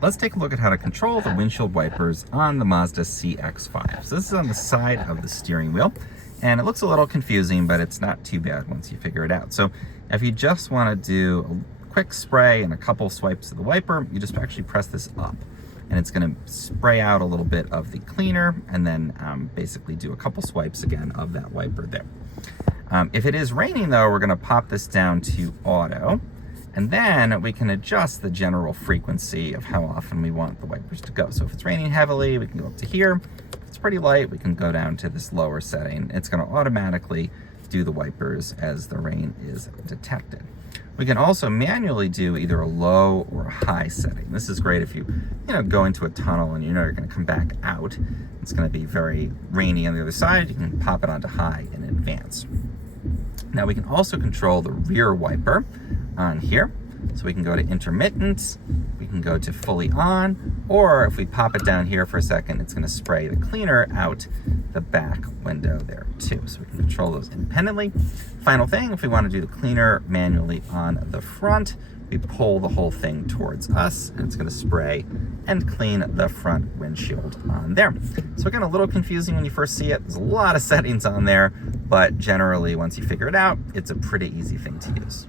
Let's take a look at how to control the windshield wipers on the Mazda CX5. So this is on the side of the steering wheel, and it looks a little confusing, but it's not too bad once you figure it out. So if you just want to do a quick spray and a couple swipes of the wiper, you just actually press this up, and it's going to spray out a little bit of the cleaner, and then basically do a couple swipes again of that wiper there. If it is raining though, we're going to pop this down to auto, and then we can adjust the general frequency of how often we want the wipers to go. So if it's raining heavily, we can go up to here. If it's pretty light, we can go down to this lower setting. It's going to automatically do the wipers as the rain is detected. We can also manually do either a low or a high setting. This is great if you go into a tunnel and you're going to come back out. It's going to be very rainy on the other side. You can pop it onto high in advance. Now we can also control the rear wiper on here. So we can go to intermittent, we can go to fully on, or if we pop it down here for a second, it's going to spray the cleaner out the back window there too. So we can control those independently. Final thing, if we want to do the cleaner manually on the front, we pull the whole thing towards us, and it's going to spray and clean the front windshield on there. So again, a little confusing when you first see it. There's a lot of settings on there, but generally once you figure it out, it's a pretty easy thing to use.